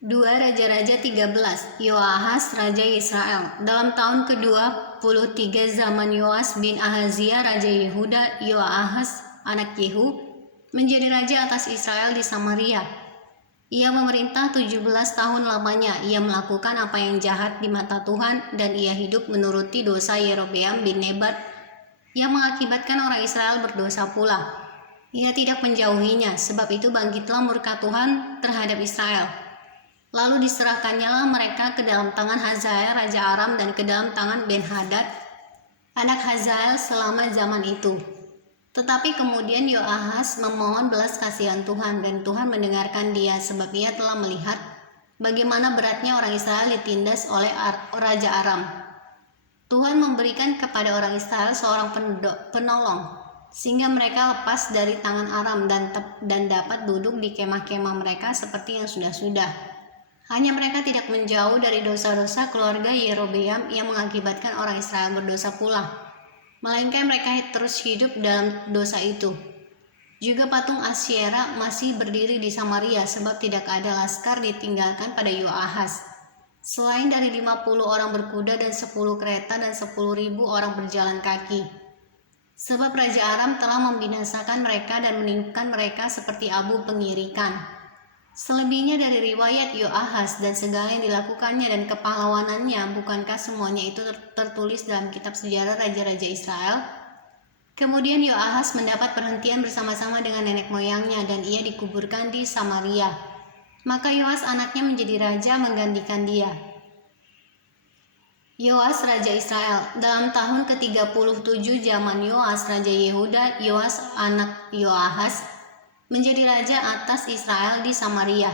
2 Raja-Raja 13, Yoahas Raja Israel. Dalam tahun ke-23 zaman Yoas bin Ahazia Raja Yehuda, Yoahas anak Yehu menjadi raja atas Israel di Samaria. Ia memerintah 17 tahun lamanya. Ia melakukan apa yang jahat di mata Tuhan dan ia hidup menuruti dosa Yerobeam bin Nebat yang mengakibatkan orang Israel berdosa pula. Ia tidak menjauhinya, sebab itu bangkitlah murka Tuhan terhadap Israel. Lalu diserahkannyalah mereka ke dalam tangan Hazael Raja Aram dan ke dalam tangan Ben-Hadad anak Hazael selama zaman itu. Tetapi kemudian Yoahas memohon belas kasihan Tuhan dan Tuhan mendengarkan dia sebab ia telah melihat bagaimana beratnya orang Israel ditindas oleh Raja Aram. Tuhan memberikan kepada orang Israel seorang penolong sehingga mereka lepas dari tangan Aram dan dapat duduk di kemah-kemah mereka seperti yang sudah-sudah. Hanya mereka tidak menjauh dari dosa-dosa keluarga Yerobeam yang mengakibatkan orang Israel berdosa pula, melainkan mereka terus hidup dalam dosa itu. Juga patung Asyera masih berdiri di Samaria sebab tidak ada laskar ditinggalkan pada Yoahas, selain dari 50 orang berkuda dan 10 kereta dan 10.000 orang berjalan kaki. Sebab Raja Aram telah membinasakan mereka dan meniupkan mereka seperti abu pengirikan. Selebihnya dari riwayat Yoahas dan segala yang dilakukannya dan kepahlawanannya, bukankah semuanya itu tertulis dalam kitab sejarah Raja-Raja Israel? Kemudian Yoahas mendapat perhentian bersama-sama dengan nenek moyangnya dan ia dikuburkan di Samaria. Maka Yoas anaknya menjadi raja menggantikan dia. Yoas Raja Israel. Dalam tahun ke-37 zaman Yoas Raja Yehuda, Yoas anak Yoahas menjadi raja atas Israel di Samaria.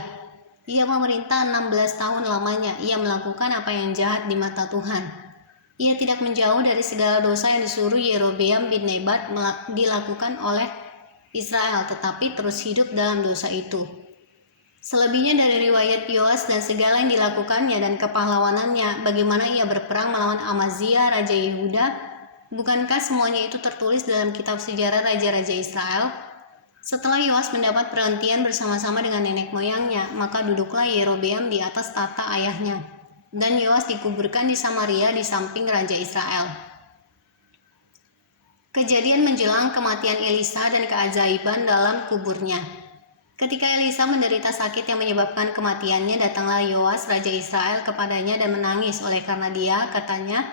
Ia memerintah 16 tahun lamanya. Ia melakukan apa yang jahat di mata Tuhan. Ia tidak menjauh dari segala dosa yang disuruh Yerobeam bin Nebat dilakukan oleh Israel, tetapi terus hidup dalam dosa itu. Selebihnya dari riwayat Yoas dan segala yang dilakukannya dan kepahlawanannya, bagaimana ia berperang melawan Amazia Raja Yehuda, bukankah semuanya itu tertulis dalam kitab sejarah Raja-Raja Israel? Setelah Yoas mendapat perhentian bersama-sama dengan nenek moyangnya, maka duduklah Yerobeam di atas tahta ayahnya, dan Yoas dikuburkan di Samaria di samping Raja Israel. Kejadian menjelang kematian Elisa dan keajaiban dalam kuburnya. Ketika Elisa menderita sakit yang menyebabkan kematiannya, datanglah Yoas Raja Israel kepadanya dan menangis oleh karena dia, katanya,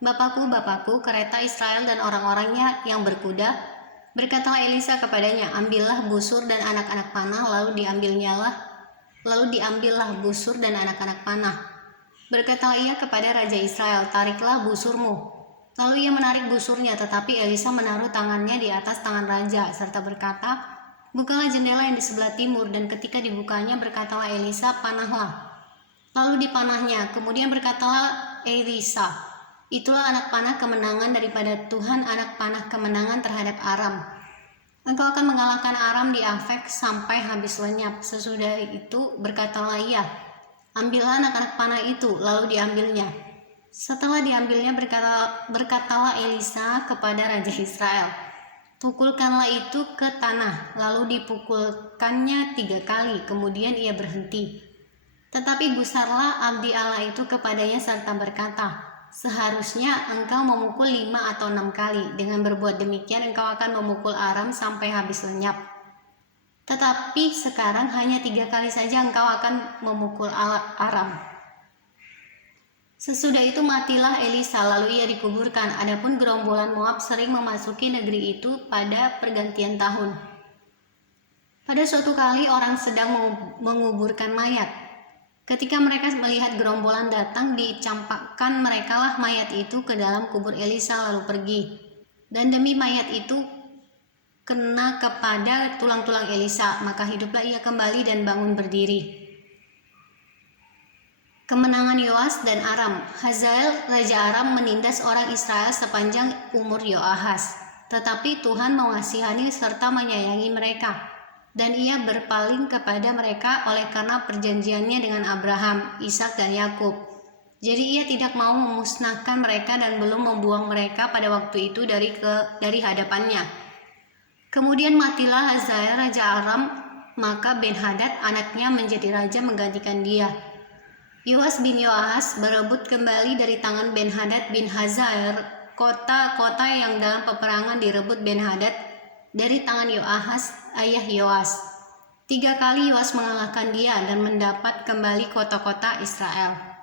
"Bapakku, Bapakku, kereta Israel dan orang-orangnya yang berkuda." Berkatalah Elisa kepadanya, "Ambillah busur dan anak-anak panah." Lalu diambillah busur dan anak-anak panah. Berkatalah ia kepada Raja Israel, "Tariklah busurmu." Lalu ia menarik busurnya, tetapi Elisa menaruh tangannya di atas tangan raja serta berkata, "Bukalah jendela yang di sebelah timur." Dan ketika dibukanya, berkatalah Elisa, "Panahlah." Lalu dipanahnya. Kemudian berkatalah Elisa, "Itulah anak panah kemenangan daripada Tuhan, anak panah kemenangan terhadap Aram. Engkau akan mengalahkan Aram di Afek sampai habis lenyap." Sesudah itu berkatalah ia, "Ambillah anak-anak panah itu." Lalu diambilnya. Setelah diambilnya, berkatalah Elisa kepada Raja Israel, "Pukulkanlah itu ke tanah." Lalu dipukulkannya 3 kali, kemudian ia berhenti. Tetapi gusarlah abdi Allah itu kepadanya serta berkata, "Seharusnya engkau memukul 5 atau 6 kali. Dengan berbuat demikian engkau akan memukul Aram sampai habis lenyap. Tetapi sekarang hanya 3 kali saja engkau akan memukul Aram." Sesudah itu matilah Elisa, lalu ia dikuburkan. Adapun gerombolan Moab sering memasuki negeri itu pada pergantian tahun. Pada suatu kali orang sedang menguburkan mayat. Ketika mereka melihat gerombolan datang, dicampakkan merekalah mayat itu ke dalam kubur Elisa lalu pergi. Dan demi mayat itu kena kepada tulang-tulang Elisa, maka hiduplah ia kembali dan bangun berdiri. Kemenangan Yoas dan Aram. Hazael Raja Aram menindas orang Israel sepanjang umur Yoahas, tetapi Tuhan mengasihani serta menyayangi mereka, dan ia berpaling kepada mereka oleh karena perjanjiannya dengan Abraham, Ishak dan Yakub. Jadi ia tidak mau memusnahkan mereka dan belum membuang mereka pada waktu itu dari hadapannya. Kemudian matilah Hazael Raja Aram maka Ben-Hadad anaknya menjadi raja menggantikan dia. Yoas bin Yoahas berebut kembali dari tangan Ben-Hadad bin Hazael kota-kota yang dalam peperangan direbut Ben-Hadad dari tangan Yoahas ayah Yoas. 3 kali Yoas mengalahkan dia dan mendapat kembali kota-kota Israel.